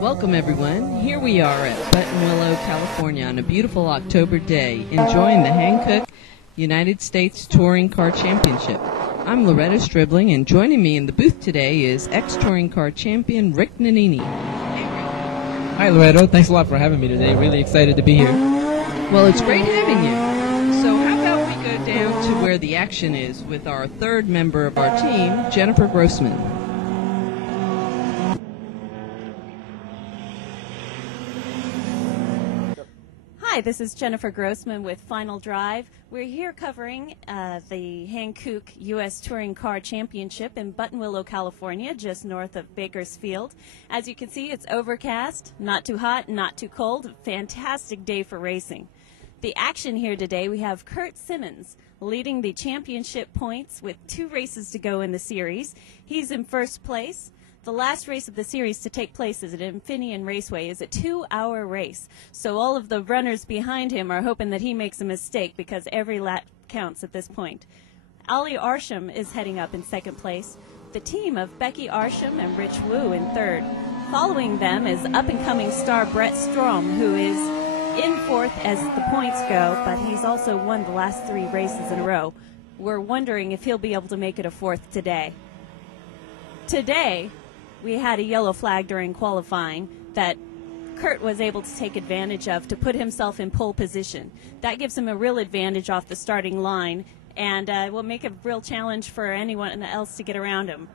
Welcome everyone. Here we are at Buttonwillow, California on a beautiful October day, enjoying the Hankook United States Touring Car Championship. I'm Loretta Stribling, and joining me in the booth today is ex-touring car champion Rick Nannini. Hi Loretta, thanks a lot for having me today. Really excited to be here. Well, it's great having you. So how about we go down to where the action is with our third member of our team, Jennifer Grossman. Hi, this is Jennifer Grossman with Final Drive. We're here covering the Hankook U.S. Touring Car Championship in Buttonwillow, California, just north of Bakersfield. As you can see, it's overcast, not too hot, not too cold. Fantastic day for racing. The action here today, we have Curt Simmons leading the championship points with 2 races to go in the series. He's in first place. The last race of the series to take place is at Infineon Raceway. Is a 2-hour race. So all of the runners behind him are hoping that he makes a mistake because every lap counts at this point. Ali Arsham is heading up in second place. The team of Becky Arsham and Rich Wu in third. Following them is up-and-coming star Brett Strom, who is in fourth as the points go, but he's also won the last 3 races in a row. We're wondering if he'll be able to make it a 4th today. Today, we had a yellow flag during qualifying that Curt was able to take advantage of to put himself in pole position. That gives him a real advantage off the starting line and will make a real challenge for anyone else to get around him.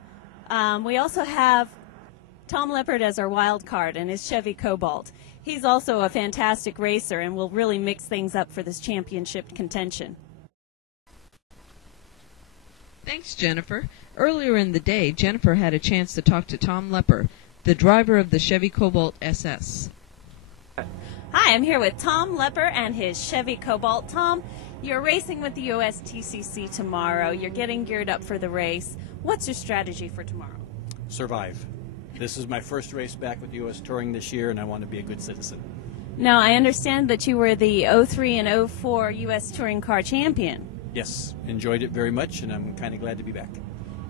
We also have Tom Lepper as our wild card and his Chevy Cobalt. He's also a fantastic racer and will really mix things up for this championship contention. Thanks, Jennifer. Earlier in the day, Jennifer had a chance to talk to Tom Lepper, the driver of the Chevy Cobalt SS. Hi, I'm here with Tom Lepper and his Chevy Cobalt. Tom, you're racing with the USTCC tomorrow. You're getting geared up for the race. What's your strategy for tomorrow? Survive. This is my first race back with U.S. Touring this year, and I want to be a good citizen. Now, I understand that you were the 03 and 04 U.S. Touring Car Champion. Yes, enjoyed it very much, and I'm kind of glad to be back.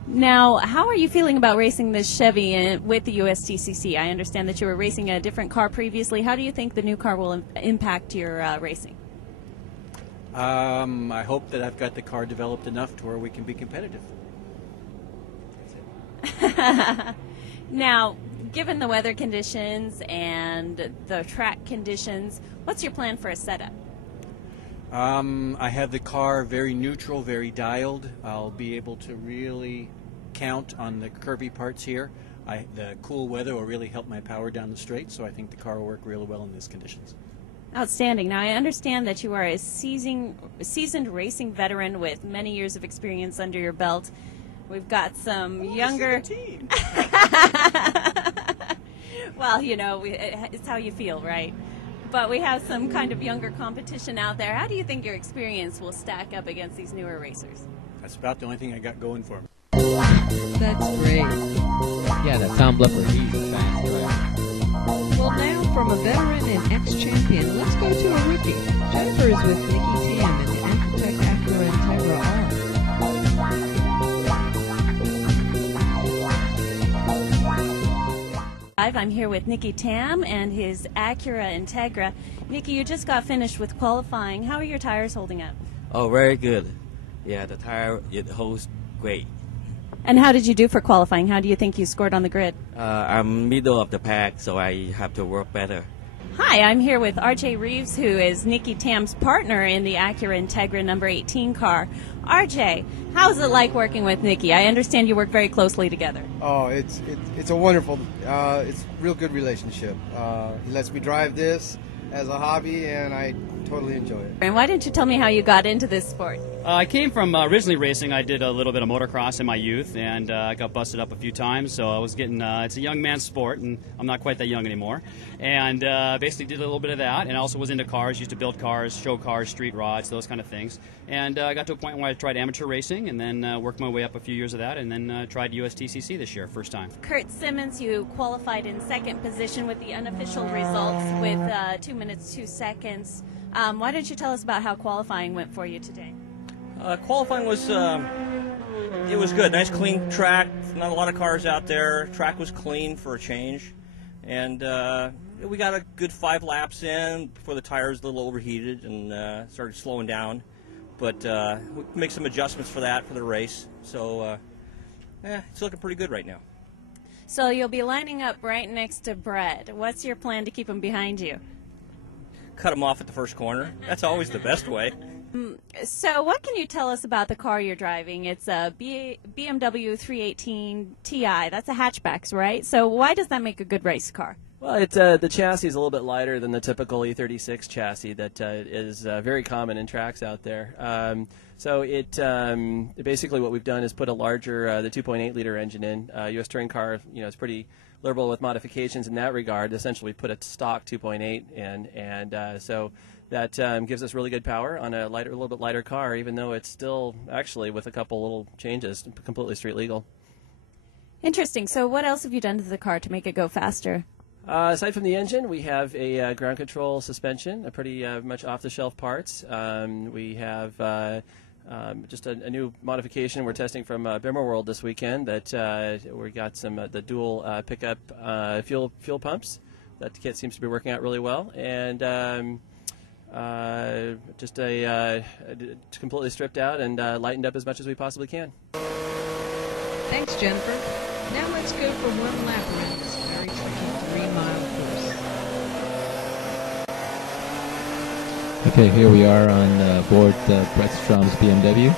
Now, how are you feeling about racing this Chevy with the USTCC? I understand that you were racing a different car previously. How do you think the new car will impact your racing? I hope that I've got the car developed enough to where we can be competitive. That's it. Now, given the weather conditions and the track conditions, what's your plan for a setup? I have the car very neutral, very dialed. I'll be able to really count on the curvy parts here. The cool weather will really help my power down the straight, so I think the car will work really well in these conditions. Outstanding. Now, I understand that you are a seasoned racing veteran with many years of experience under your belt. We've got some younger... Team. Well, you know, it's how you feel, right? But we have some kind of younger competition out there. How do you think your experience will stack up against these newer racers? That's about the only thing I got going for me. That's great. Yeah, that Tom Lepper, he's a fast driver. Well, now from a veteran and ex-champion, let's go to a rookie. Jennifer is with Niki Tam in the Acutech Acura Integra R. I'm here with Niki Tam and his Acura Integra. Niki, you just got finished with qualifying. How are your tires holding up? Oh, very good. Yeah, the tire, it holds great. And how did you do for qualifying? How do you think you scored on the grid? I'm middle of the pack, so I have to work better. Hi, I'm here with RJ Reeves, who is Niki Tam's partner in the Acura Integra number 18 car. RJ, how's it like working with Niki? I understand you work very closely together. Oh, it's a wonderful, it's a real good relationship. He lets me drive this as a hobby, and I totally enjoy it. And why didn't you tell me how you got into this sport? I came from originally racing. I did a little bit of motocross in my youth, and I got busted up a few times. So I was getting, it's a young man's sport, and I'm not quite that young anymore. And basically did a little bit of that, and also was into cars, used to build cars, show cars, street rods, those kind of things. And I got to a point where I tried amateur racing, and then worked my way up a few years of that, and then tried USTCC this year, first time. Curt Simmons, you qualified in second position with the unofficial results with 2 minutes, 2 seconds. Why don't you tell us about how qualifying went for you today? Qualifying was, it was good. Nice clean track, not a lot of cars out there. Track was clean for a change. and we got a good 5 laps in before the tires a little overheated and started slowing down. But we make some adjustments for that for the race. So it's looking pretty good right now. So you'll be lining up right next to Brett. What's your plan to keep him behind you? Cut them off at the first corner. That's always the best way. So what can you tell us about the car you're driving? It's a BMW 318 Ti. That's a hatchback, right? So why does that make a good race car? Well, the chassis is a little bit lighter than the typical E36 chassis that is very common in tracks out there. So basically what we've done is put a larger, the 2.8 liter engine in. U.S. touring car, it's pretty liberal with modifications in that regard. Essentially, we put a stock 2.8 in, and so that gives us really good power on a little bit lighter car, even though it's still actually with a couple little changes completely street legal. Interesting. So what else have you done to the car to make it go faster? Aside from the engine, we have a ground control suspension, a pretty much off-the-shelf parts. We have just a new modification we're testing from Bimmer World this weekend. That we got some the dual pickup fuel pumps. That kit seems to be working out really well, and just completely stripped out and lightened up as much as we possibly can. Thanks, Jennifer. Now let's go for one lap around this very tricky 3-mile course. Okay, here we are on board Brett Strom's BMW.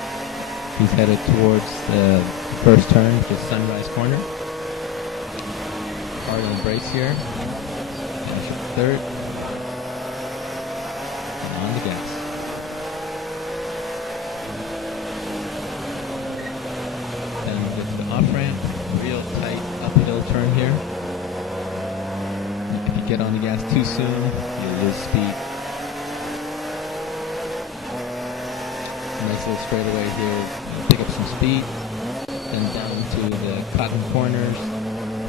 He's headed towards the first turn, which is Sunrise Corner. Hard on the brakes here. Finish at third. And on the gas. Then we get to the off-ramp. Real tight uphill turn here. If you get on the gas too soon, you'll lose speed. Nice little straightaway here. Pick up some speed. Then down to the cotton corners,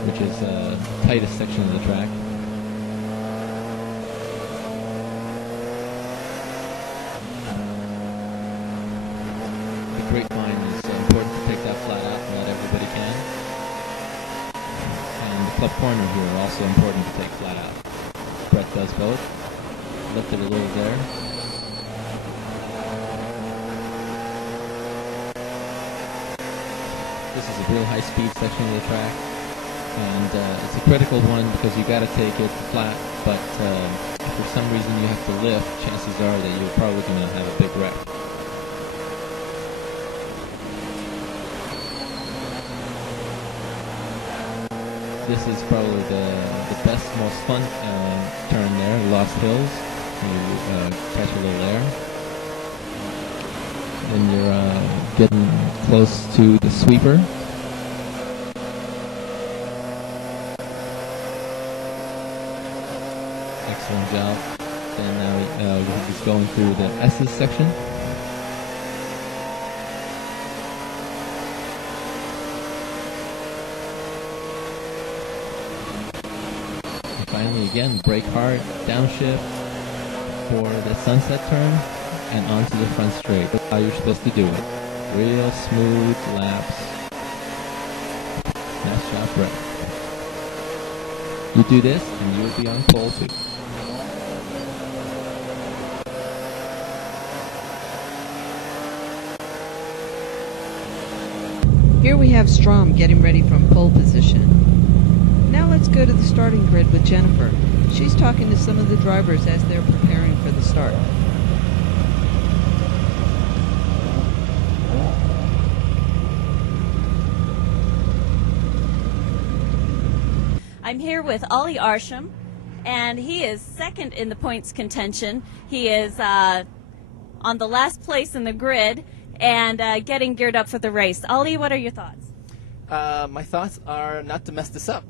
which is the tightest section of the track. The grapevine is important to take that flat out, and not everybody can. And the club corner here also important to take flat out. Brett does both. Lifted a little there. This is a real high-speed section of the track, and it's a critical one because you got to take it flat. But if for some reason you have to lift, chances are that you're probably going to have a big wreck. This is probably the best, most fun turn there, Lost Hills. You catch a little air. Then you're getting close to the sweeper. Excellent job. Then now we're just going through the S's section. And finally, again, brake hard, downshift for the sunset turn. And onto the front straight. That's how you're supposed to do it. Real smooth laps. Nice job, Brett. You do this, and you'll be on pole too. Here we have Strom getting ready from pole position. Now let's go to the starting grid with Jennifer. She's talking to some of the drivers as they're preparing for the start. I'm here with Ollie Arsham, and he is second in the points contention. He is on the last place in the grid and getting geared up for the race. Ollie, what are your thoughts? My thoughts are not to mess this up.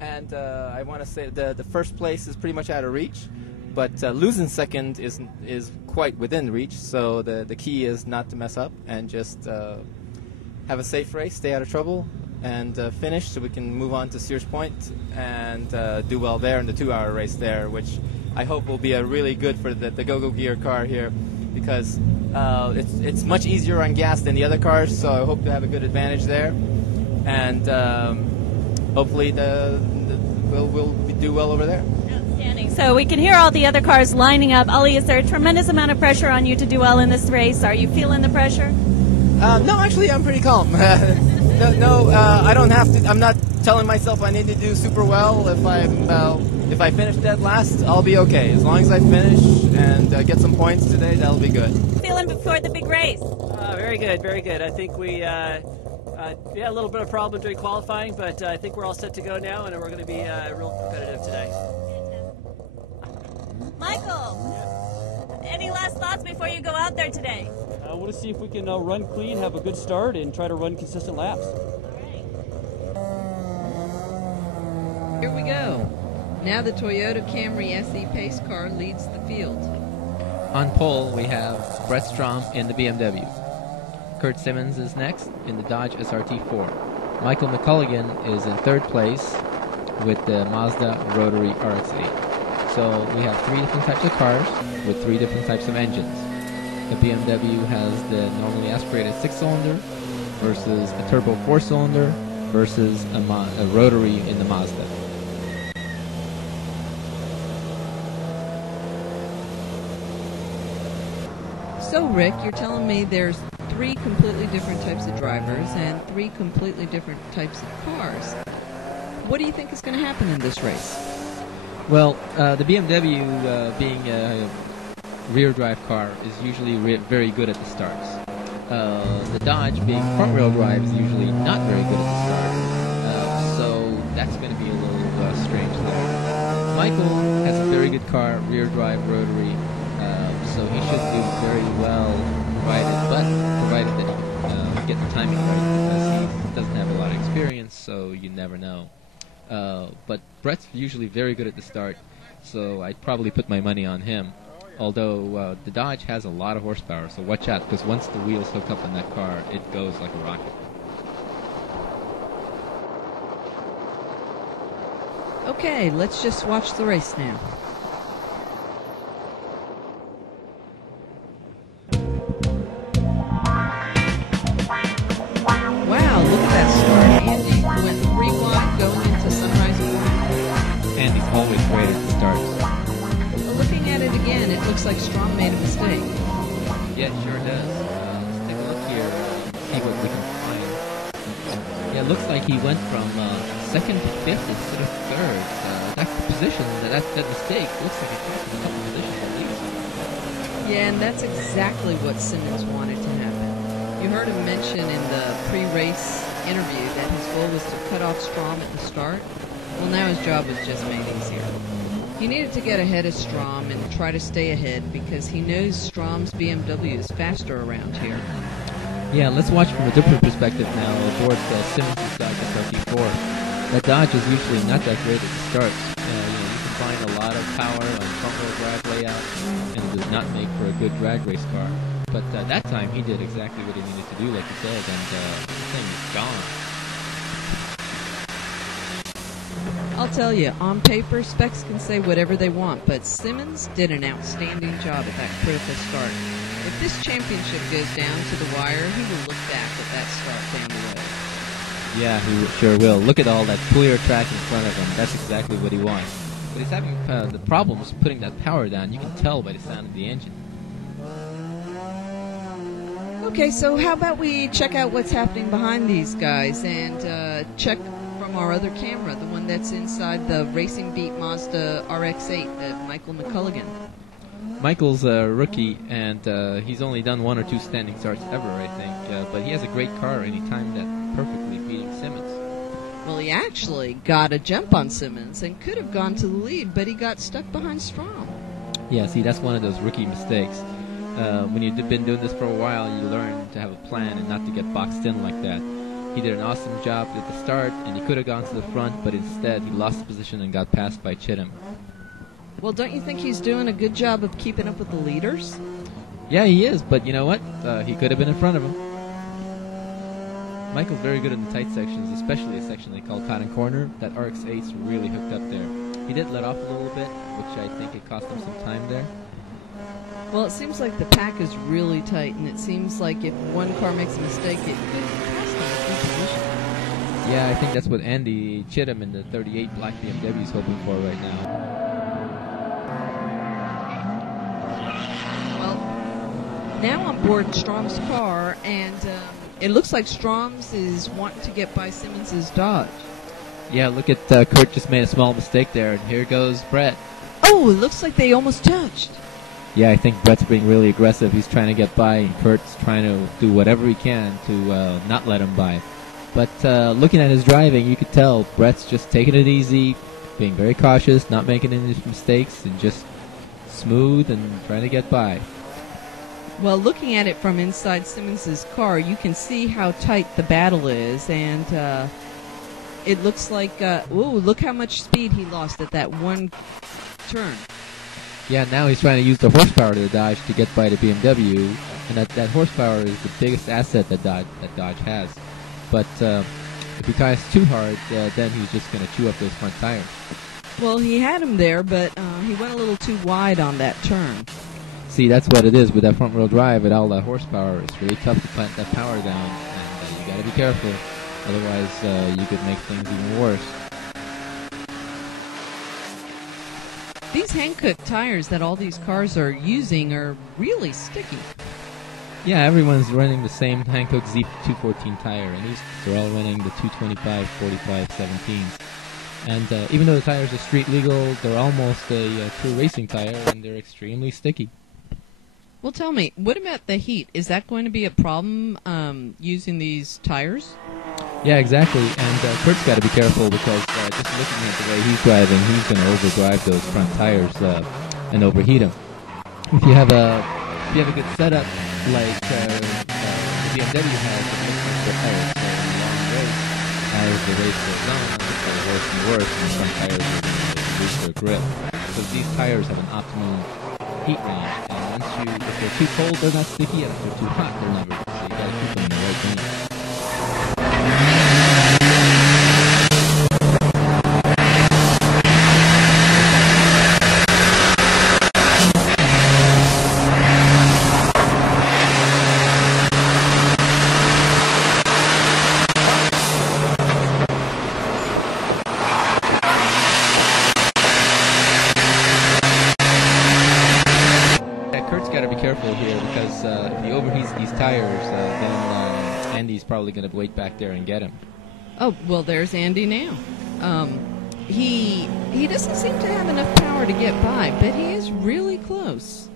And I want to say the first place is pretty much out of reach, but losing second is quite within reach, so the key is not to mess up and just have a safe race, stay out of trouble, and finish so we can move on to Sears Point and do well there in the 2-hour race there, which I hope will be a really good for the Go-Go Gear car here, because it's much easier on gas than the other cars, so I hope to have a good advantage there. And hopefully the we'll do well over there. Outstanding. So we can hear all the other cars lining up. Ollie, is there a tremendous amount of pressure on you to do well in this race? Are you feeling the pressure? No, actually, I'm pretty calm. I don't have to. I'm not telling myself I need to do super well. If I finish dead last, I'll be okay. As long as I finish and get some points today, that'll be good. Feeling before the big race? Very good, very good. I think we had a little bit of problem during qualifying, but I think we're all set to go now, and we're going to be real competitive today. Michael, any last thoughts before you go out there today? I want to see if we can run clean, have a good start, and try to run consistent laps. Here we go. Now the Toyota Camry SE pace car leads the field. On pole, we have Brett Strom in the BMW. Curt Simmons is next in the Dodge SRT4. Michael McColligan is in third place with the Mazda Rotary RX-8. So we have three different types of cars with three different types of engines. The BMW has the normally aspirated 6-cylinder versus a turbo 4-cylinder versus a rotary in the Mazda. So Rick, you're telling me there's three completely different types of drivers and three completely different types of cars. What do you think is going to happen in this race? Well, the BMW being a rear drive car is usually very good at the starts. The Dodge being front wheel drive is usually not very good at the start. So that's going to be a little strange there. Michael has a very good car, rear drive, rotary. So he should do very well, provided that he get the timing right, because he doesn't have a lot of experience, so you never know. But Brett's usually very good at the start, so I'd probably put my money on him. Although the Dodge has a lot of horsepower, so watch out, because once the wheels hook up in that car, it goes like a rocket. Okay, let's just watch the race now. Wow, look at that start. Andy went 3 wide going into Sunrise. Andy's always great at the starts. Well, looking at it again, it looks like Strom made a mistake. Yeah, it sure does. Let's take a look here, see what we can find. Yeah, it looks like he went from second to fifth instead of third. That's the position, that mistake looks like it cost him a couple positions at least. Yeah, and that's exactly what Simmons wanted to happen. You heard him mention in the pre-race interview that his goal was to cut off Strom at the start. Well, now his job was just made easier. He needed to get ahead of Strom and try to stay ahead because he knows Strom's BMW is faster around here. Yeah, let's watch from a different perspective now aboard Simmons' Dodge SRT4. That Dodge is usually not that great at the starts. You can find a lot of power on front-wheel drive layout, and it does not make for a good drag race car. But that time he did exactly what he needed to do, like you said, and the thing is gone. I'll tell you, on paper, specs can say whatever they want, but Simmons did an outstanding job at that critical start. If this championship goes down to the wire, he will look back at that start down the road. Yeah, he sure will. Look at all that clear track in front of him. That's exactly what he wants. But he's having the problems putting that power down. You can tell by the sound of the engine. Okay, so how about we check out what's happening behind these guys and check from our other camera, the one that's inside the Racing Beat Mazda RX-8, Michael McColligan. Michael's a rookie, and he's only done 1 or 2 standing starts ever, I think. But he has a great car, and he timed that perfectly, beating Simmons. Well, he actually got a jump on Simmons and could have gone to the lead, but he got stuck behind Strom. Yeah, see, that's one of those rookie mistakes. When you've been doing this for a while, you learn to have a plan and not to get boxed in like that. He did an awesome job at the start, and he could have gone to the front, but instead he lost the position and got passed by Chittum. Well, don't you think he's doing a good job of keeping up with the leaders? Yeah, he is, but you know what? He could have been in front of him. Michael's very good in the tight sections, especially a section they call Cotton Corner. That RX-8's really hooked up there. He did let off a little bit, which I think it cost him some time there. Well, it seems like the pack is really tight, and it seems like if one car makes a mistake, it could cost them a good position. Yeah, I think that's what Andy Chittum in the 38 black BMW is hoping for right now. Well, now I'm board Strom's car, and it looks like Strom's is wanting to get by Simmons' Dodge. Yeah, look at Curt just made a small mistake there, and here goes Brett. Oh, it looks like they almost touched. Yeah, I think Brett's being really aggressive. He's trying to get by, and Curt's trying to do whatever he can to not let him by. But looking at his driving, you could tell Brett's just taking it easy, being very cautious, not making any mistakes, and just smooth and trying to get by. Well, looking at it from inside Simmons' car, you can see how tight the battle is, and it looks like, look how much speed he lost at that one turn. Yeah, now he's trying to use the horsepower of the Dodge to get by the BMW, and that horsepower is the biggest asset that Dodge has. But if he tries too hard, then he's just going to chew up those front tires. Well, he had him there, but he went a little too wide on that turn. See, that's what it is with that front-wheel drive with all that horsepower. It's really tough to plant that power down, and you got to be careful. Otherwise, you could make things even worse. These Hankook tires that all these cars are using are really sticky. Yeah, everyone's running the same Hankook Z214 tire, and they're all running the 225, 45, 17s. And even though the tires are street legal, they're almost a true racing tire, and they're extremely sticky. Well, tell me, what about the heat? Is that going to be a problem using these tires? Yeah, exactly. And Curt's got to be careful because just looking at the way he's driving, he's going to overdrive those front tires and overheat them. If you have a good setup like the BMW has, it makes sense for tires. So in the long race, as the race goes on, it's getting worse and worse, and the front tires are going to lose their grip. Because these tires have an optimum heat range, and if they're too cold, they're not sticky, and if they're too hot, they're never. So you got to keep them in the right range. Careful here because if he overheats these tires, then Andy's probably going to wait back there and get him. Oh, well, there's Andy now. He doesn't seem to have enough power to get by, but he is really close.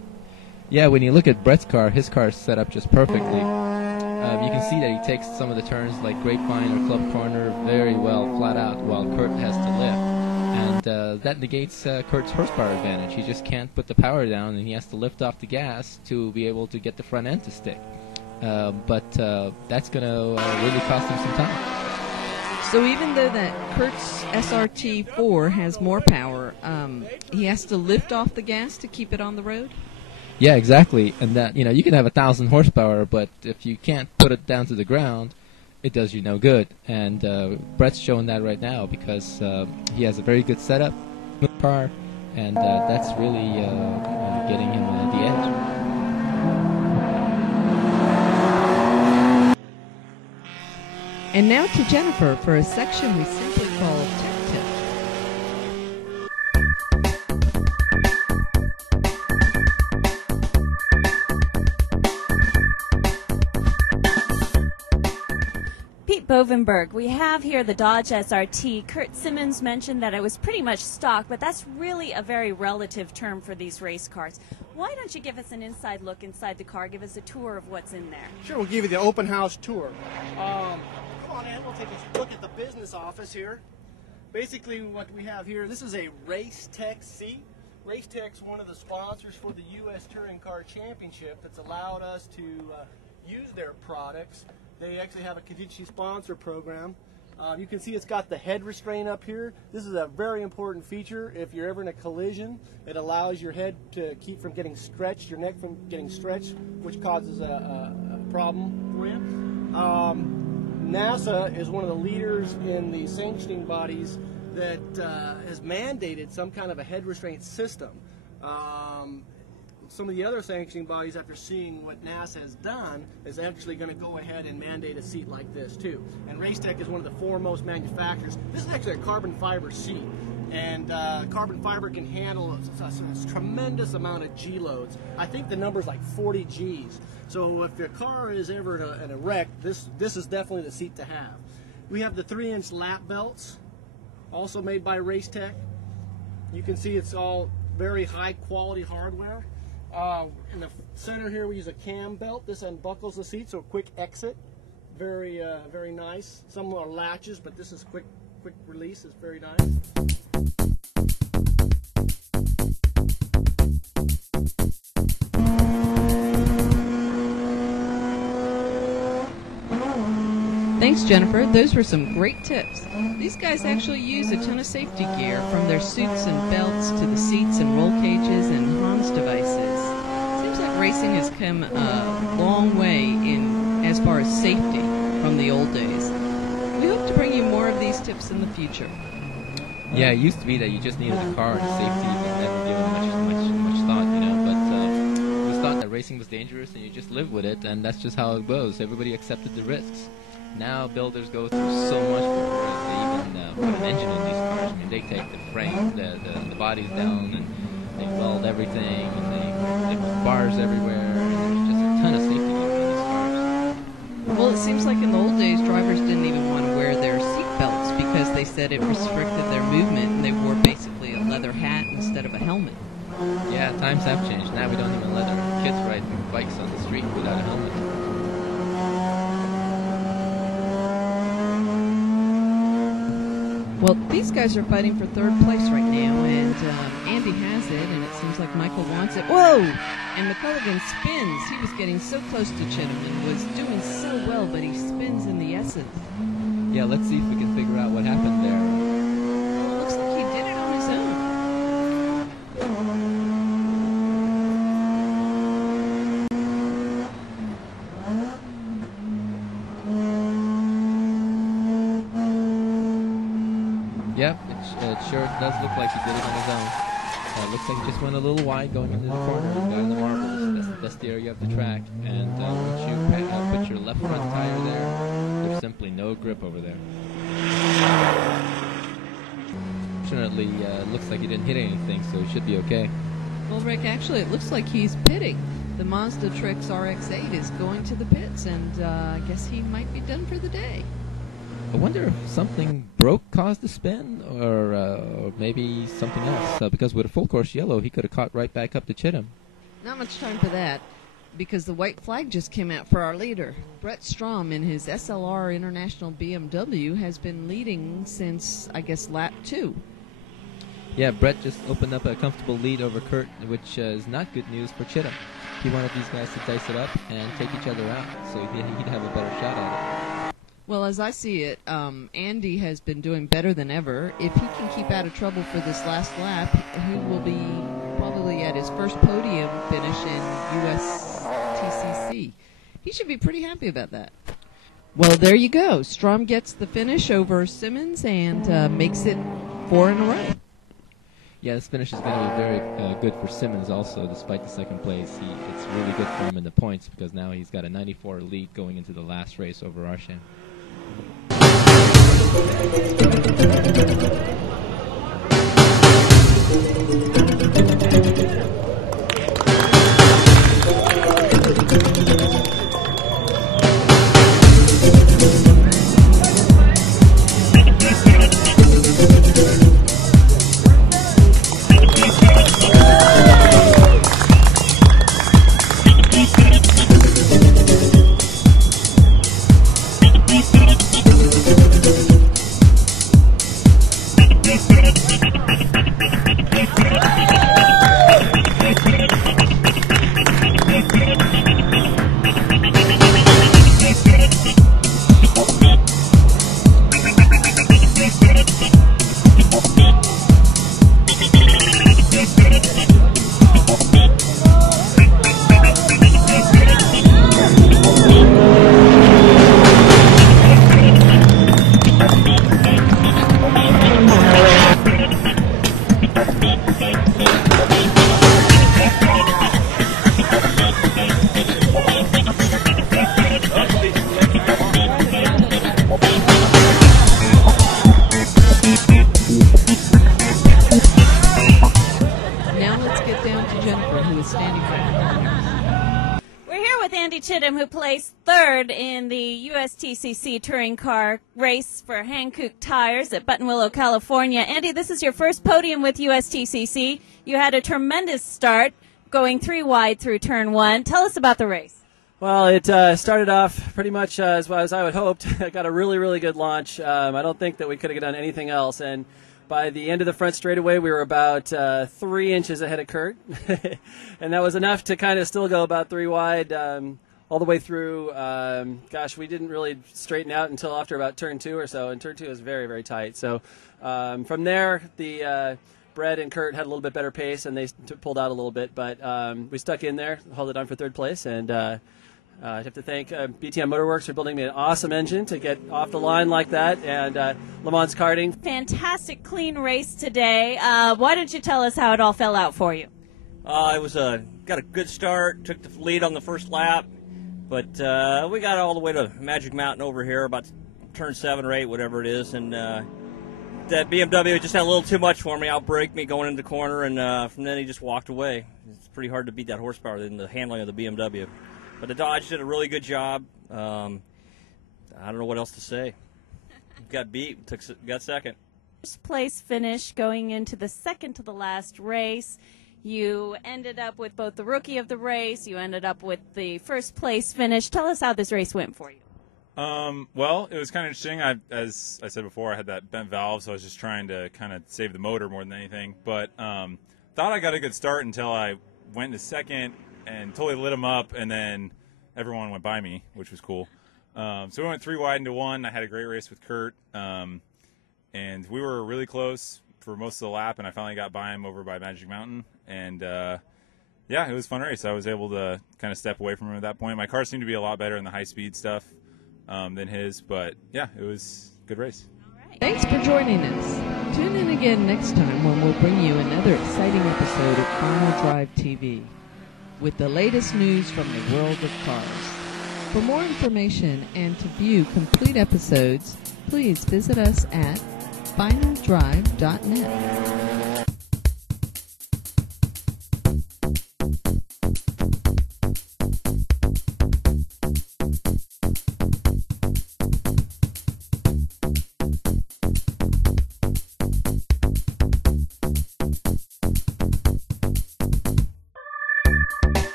Yeah, when you look at Brett's car, his car is set up just perfectly. You can see that he takes some of the turns like Grapevine or Club Corner very well flat out while Curt has to lift. And that negates Curt's horsepower advantage. He just can't put the power down, and he has to lift off the gas to be able to get the front end to stick. But that's going to really cost him some time. So even though that Curt's SRT4 has more power, he has to lift off the gas to keep it on the road? Yeah, exactly. And that, you can have 1,000 horsepower, but if you can't put it down to the ground, it does you no good. And Brett's showing that right now because he has a very good setup with the car, and that's really getting him the edge. And now to Jennifer for a section we simply call Tech Tip. Bovenberg, we have here the Dodge SRT. Curt Simmons mentioned that it was pretty much stock, but that's really a very relative term for these race cars. Why don't you give us an inside look inside the car, give us a tour of what's in there? Sure, we'll give you the open house tour. Come on in, we'll take a look at the business office here. Basically what we have here, this is a Racetech seat. Racetech's one of the sponsors for the U.S. Touring Car Championship that's allowed us to use their products. They actually have a contingency sponsor program. You can see it's got the head restraint up here. This is a very important feature. If you're ever in a collision, it allows your head to keep from getting stretched, your neck from getting stretched, which causes a problem for you. NASA is one of the leaders in the sanctioning bodies that has mandated some kind of a head restraint system. some of the other sanctioning bodies, after seeing what NASA has done, is actually going to go ahead and mandate a seat like this too. And Racetech is one of the foremost manufacturers. This is actually a carbon fiber seat, and carbon fiber can handle a tremendous amount of G loads. I think the number is like 40 Gs. So if your car is ever in a wreck, this is definitely the seat to have. We have the 3-inch lap belts, also made by Racetech. You can see it's all very high quality hardware. In the center here we use a cam belt. This unbuckles the seat, so quick exit. Very very nice. Some are latches, but this is quick release. It's very nice. Thanks, Jennifer. Those were some great tips. These guys actually use a ton of safety gear, from their suits and belts to the seats and roll cages and Hans devices. Seems like racing has come a long way in as far as safety from the old days. We hope to bring you more of these tips in the future. Yeah, it used to be that you just needed a car and safety was never given much thought, you know, but it was thought that racing was dangerous and you just live with it, and that's just how it goes. Everybody accepted the risks. Now builders go through so much for it. They even put an engine in these cars. I mean, they take the frame, the bodies down, and they weld everything, and they put bars everywhere, and there's just a ton of safety gear in these cars. Well, it seems like in the old days, drivers didn't even want to wear their seat belts because they said it restricted their movement, and they wore basically a leather hat instead of a helmet. Yeah, times have changed. Now we don't even let our kids ride bikes on the street without a helmet. Well, these guys are fighting for third place right now, and Andy has it, and it seems like Michael wants it. Whoa! And McColligan spins. He was getting so close to Chittum and was doing so well, but he spins in the S's. Yeah, let's see if we can figure out what happened there. Well, it looks like he did it on his own. Yep, it sure does look like he did it on his own. Looks like he just went a little wide going into the corner. Got in the marbles. That's the area of the track. And once you put your left front tire there, there's simply no grip over there. Fortunately, it looks like he didn't hit anything, so he should be okay. Well, Rick, actually, it looks like he's pitting. The Mazdatrix RX-8 is going to the pits, and I guess he might be done for the day. I wonder if something caused the spin, or maybe something else. Because with a full course yellow, he could have caught right back up to Chittum. Not much time for that, because the white flag just came out for our leader. Brett Strom in his SLR International BMW has been leading since, I guess, lap 2. Yeah, Brett just opened up a comfortable lead over Curt, which is not good news for Chittum. He wanted these guys to dice it up and take each other out, so he'd have a better shot at it. Well, as I see it, Andy has been doing better than ever. If he can keep out of trouble for this last lap, he will be probably at his first podium finish in USTCC. He should be pretty happy about that. Well, there you go. Strom gets the finish over Simmons and makes it 4 in a row. Yeah, this finish is going to be very good for Simmons also, despite the second place. It's really good for him in the points because now he's got a 94 lead going into the last race over Arshan. Chittum, who placed third in the USTCC touring car race for Hankook Tires at Buttonwillow, California. Andy, this is your first podium with USTCC. You had a tremendous start, going 3 wide through turn 1. Tell us about the race. Well, it started off pretty much as I would hoped. I got a really, really good launch. I don't think that we could have done anything else. And by the end of the front straightaway, we were about 3 inches ahead of Curt. And that was enough to kind of still go about 3 wide all the way through. We didn't really straighten out until after about turn 2 or so. And turn 2 was very, very tight. So from there, the Brett and Curt had a little bit better pace, and they pulled out a little bit. But we stuck in there, held it on for 3rd place, and I have to thank BTM Motorworks for building me an awesome engine to get off the line like that, and Le Mans Karting. Fantastic, clean race today. Why don't you tell us how it all fell out for you? It was got a good start, took the lead on the first lap, but we got all the way to Magic Mountain over here, about turn 7 or 8, whatever it is, and that BMW just had a little too much for me, outbraked me going into the corner, and from then he just walked away. It's pretty hard to beat that horsepower in the handling of the BMW. But the Dodge did a really good job. I don't know what else to say. Got beat, got second. First place finish going into the second to the last race. You ended up with both the rookie of the race. You ended up with the first place finish. Tell us how this race went for you. Well, it was kind of interesting. As I said before, I had that bent valve, so I was just trying to kind of save the motor more than anything. But thought I got a good start until I went to second and totally lit them up, and then everyone went by me, which was cool. So we went 3 wide into 1. I had a great race with Curt, and we were really close for most of the lap, and I finally got by him over by Magic Mountain. And, yeah, it was a fun race. I was able to kind of step away from him at that point. My car seemed to be a lot better in the high-speed stuff than his, but, yeah, it was a good race. Thanks for joining us. Tune in again next time when we'll bring you another exciting episode of Final Drive TV with the latest news from the world of cars. For more information and to view complete episodes, please visit us at finaldrive.net.